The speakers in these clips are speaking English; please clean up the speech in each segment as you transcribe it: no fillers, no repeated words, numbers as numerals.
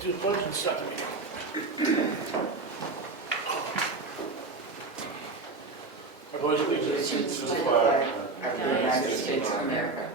Do the pledge and start the meeting. I pledge allegiance to the flag of the United States of America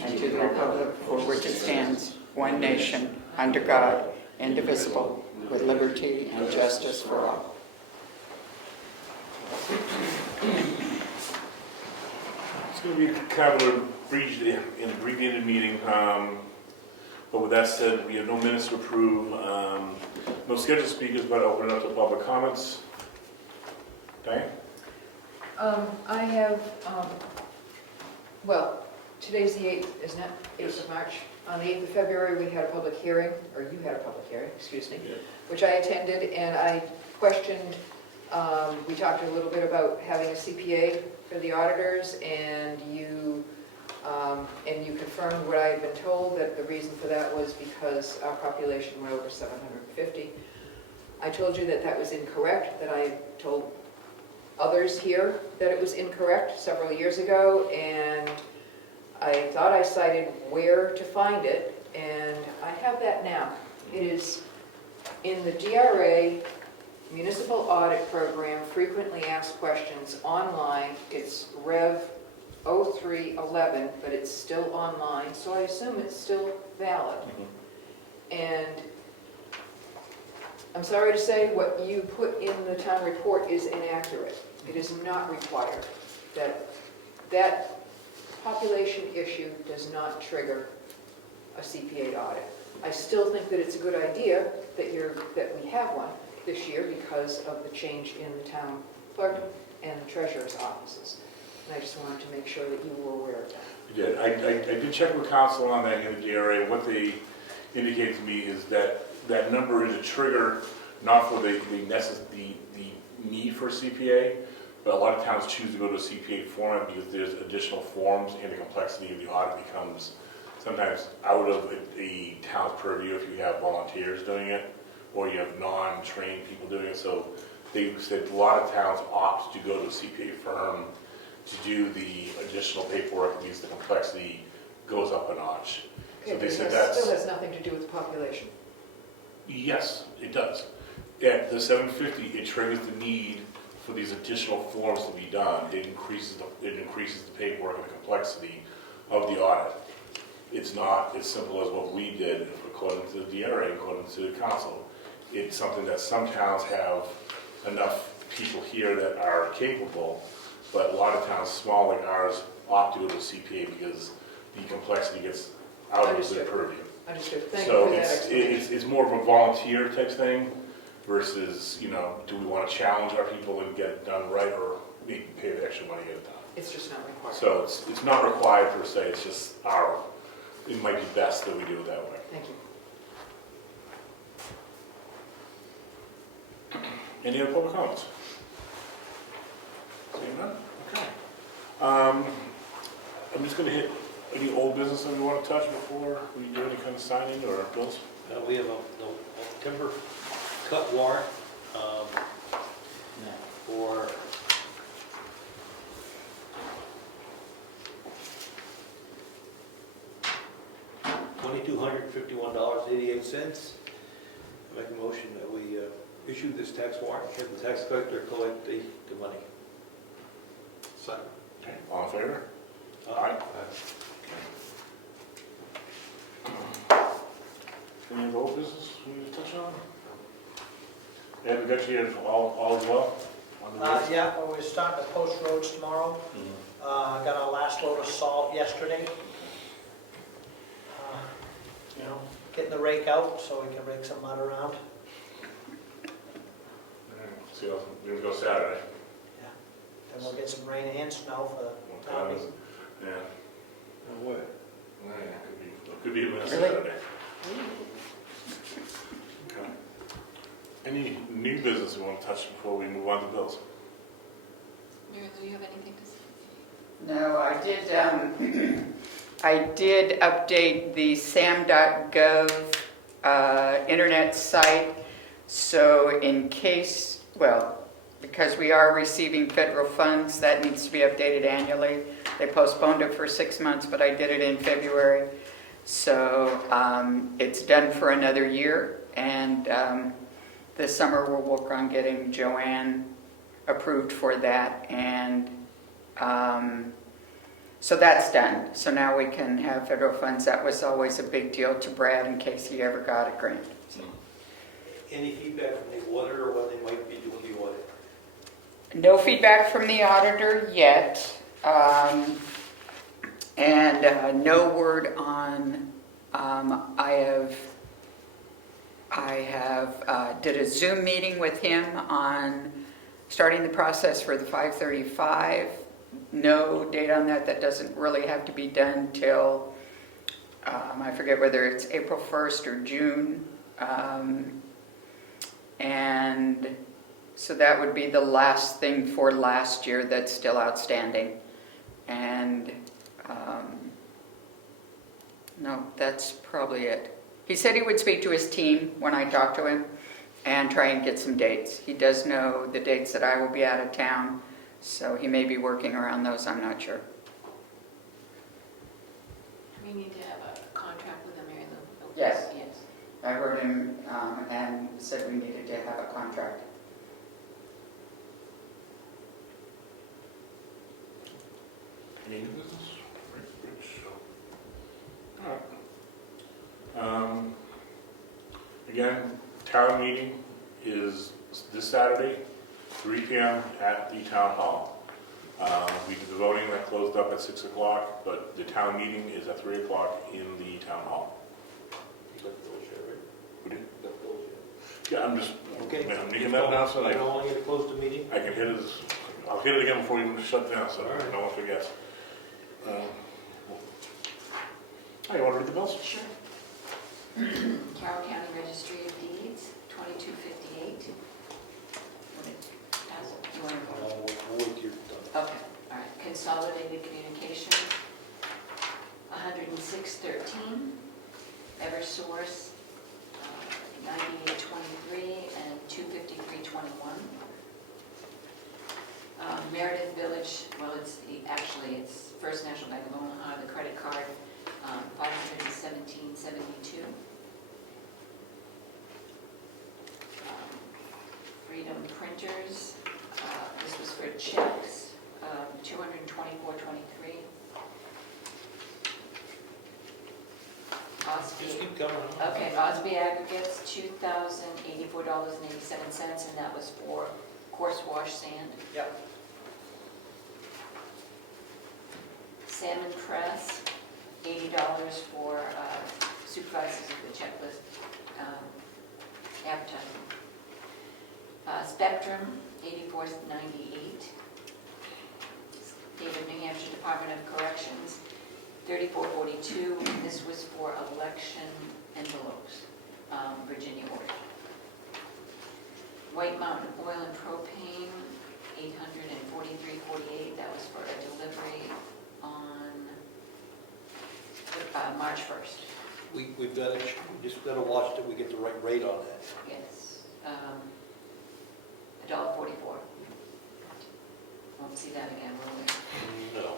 and to the republic for which it stands, one nation, under God, indivisible, with liberty and justice for all. It's going to be kind of an abbreviated meeting, but with that said, we have no minutes to approve, no scheduled speakers, but open it up to public comments. Diane? I have, well, today's the 8th, isn't it? 8th of March. On the 8th of February, we had a public hearing, or you had a public hearing, excuse me, Yeah. which I attended, and I questioned, we talked a little bit about having a CPA for the auditors, and you confirmed what I had been told, that the reason for that was because our population went over 750. I told you that that was incorrect, that I told others here that it was incorrect several years ago, and I thought I cited where to find it, and I have that now. It is in the DRA Municipal Audit Program, Frequently Asked Questions online. It's Rev 0311, but it's still online, so I assume it's still valid. And I'm sorry to say, what you put in the town report is inaccurate. It is not required. That population issue does not trigger a CPA audit. I still think that it's a good idea that we have one this year because of the change in the town clerk and the treasurer's offices. And I just wanted to make sure that you were aware of that. You did. I did check with council on that in the DRA. What they indicated to me is that that number is a trigger, not for the need for a CPA, but a lot of towns choose to go to a CPA format because there's additional forms and the complexity of the audit becomes sometimes out of a town's purview if you have volunteers doing it or you have non-trained people doing it. So they said a lot of towns opt to go to a CPA firm to do the additional paperwork because the complexity goes up a notch. Okay, So they but said that still has nothing to do with the population. Yes, it does. At the 750, it triggers the need for these additional forms to be done. It increases the paperwork and the complexity of the audit. It's not as simple as what we did according to the DRA, according to the council. It's something that some towns have enough people here that are capable, but a lot of towns, small like ours, opt to go to a CPA because the complexity gets out of their purview. Understood. Thank you So for that explanation. it's more of a volunteer type thing versus, do we want to challenge our people and get it done right, or maybe pay the extra money to get it done? It's just not required. So it's not required per se, it's just it might be best that we do it that way. Thank you. Any other public comments? Seeing none? Okay. I'm just going to hit any old business that we want to touch before we do any kind of signing or bills. We have a timber cut warrant for $2,251.88. I make a motion that we issue this tax warrant and have the tax collector collect the money. Second. Okay, all in favor? Aye. Any other old business we need to touch on? And we got you all as well? On the list? Yeah, well, we're starting to post roads tomorrow. Got our last load of salt yesterday. Getting the rake out so we can rake some mud around. See, we're gonna go Saturday. Yeah. Then we'll get some rain and snow for What the time town is meeting. it? Yeah. No way. Yeah, could be a mess Really? Saturday. Okay. Any new business we want to touch before we move on to bills? Mary Lou, you have anything to say? No, I did update the sam.gov internet site, so in case, because we are receiving federal funds, that needs to be updated annually. They postponed it for 6 months, but I did it in February. So it's done for another year, and this summer we'll work on getting Joanne approved for that, and so that's done. So now we can have federal funds. That was always a big deal to Brad in case he ever got a grant. Any feedback from the auditor when they might be doing the audit? No feedback from the auditor yet, and no word on, I have did a Zoom meeting with him on starting the process for the 535. No date on that. That doesn't really have to be done till, I forget whether it's April 1st or June. And so that would be the last thing for last year that's still outstanding. And no, that's probably it. He said he would speak to his team when I talked to him and try and get some dates. He does know the dates that I will be out of town, so he may be working around those, I'm not sure. We need to have a contract with the Mary Lou. Yes. Yes. I heard him and said we needed to have a contract. Any new business? Rich? All right. Again, town meeting is this Saturday, 3 p.m. at the town hall. We did the voting that closed up at 6 o'clock, but the town meeting is at 3 o'clock in the town hall. You got the bill share, right? We did? You got the bill share. Yeah, I'm just, Okay. I'm making that announcement. I don't want to get close to the meeting. I can hit it, I'll hit it again before you shut down, so All right. no one forgets. Hey, you want to read the bills? Sure. Carroll County Registry of Deeds, 2258. You want to go? We'll wait till you're done. Okay, all right. Consolidated Communications, 10613. Eversource, 9823 and 25321. Meredith Village, well, it's First National Bank of Omaha, the credit card, 517.72. Freedom Printers, this was for checks, 224.23. Just keep coming on. Okay, Osby Aggregates, $2,084.87, and that was for coarse wash sand. Yep. Salmon Press, $80 for supervisors of the checklist advertising. Spectrum, $84.98. State of New Hampshire Department of Corrections, $34.42. This was for election envelopes, Virginia order. White Mountain Oil and Propane, $843.48. That was for a delivery on March 1st. We've got to, we just got to watch that we get the right rate on that. Yes. $1.44. Won't see that again, will we? No.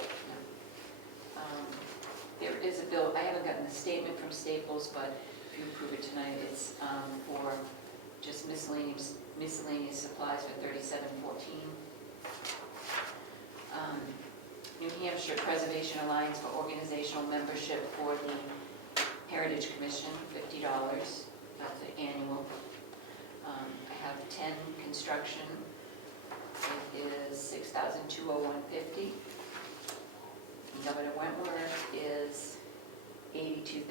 There is a bill, I haven't gotten the statement from Staples, but if you approve it tonight, it's for just miscellaneous supplies for $37.14. New Hampshire Preservation Alliance for organizational membership for the Heritage Commission, $50. That's the annual. I have 10 construction. It is $6,201.50. Governor Wentworth is $82,374.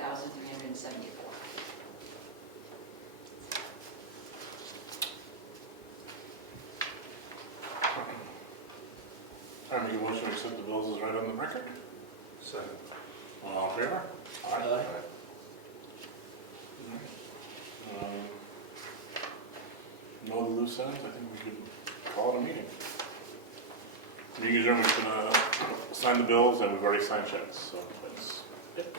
I make a motion to accept the bills as read on the record. Second. All in favor? Aye. No other loose ends, I think we could call it a meeting. Meeting adjourned, we're gonna sign the bills, and we've already signed checks, so that's it.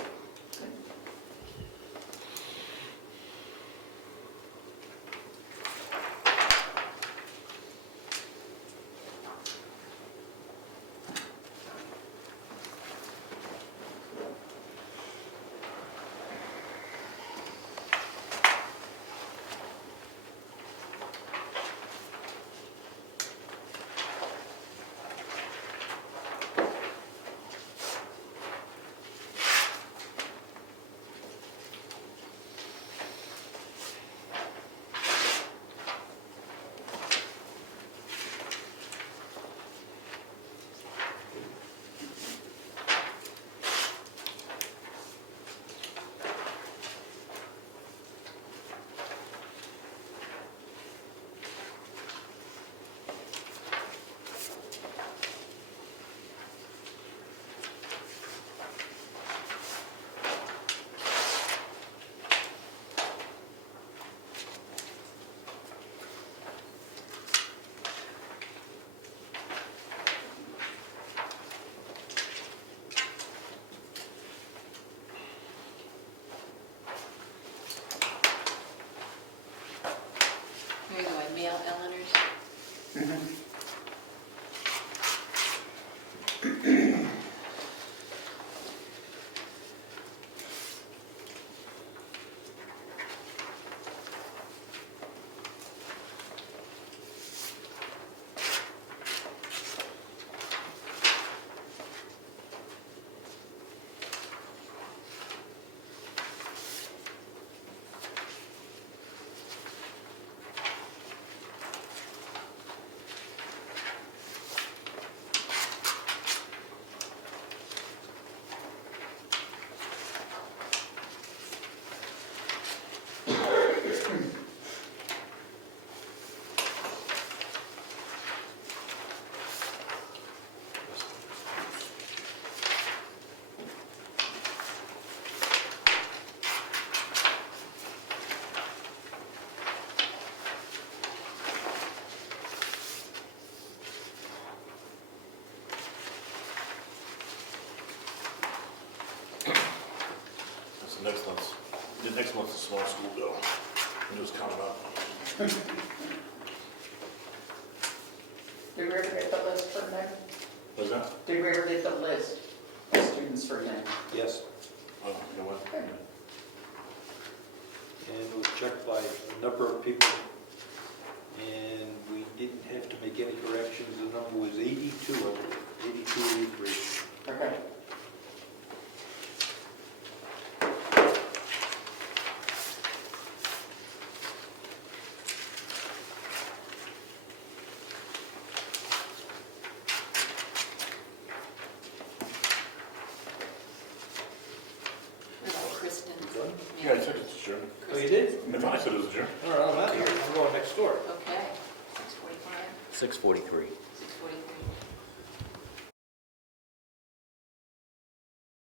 That's the next month's a small school bill. And it was coming up. Did we ever get the list for them? Was that? Did we ever get the list of students for them? Yes, Oh, you know what? Good. and it was checked by a number of people, and we didn't have to make any corrections. The number was 82, I believe, 82, 83. Okay. Kristen. Done? Yeah, I said it's adjourned. Oh, you did? I thought I said it was adjourned. All right, I'm out here. I'm going next door. Okay, 6:45, 6:43. 6:43.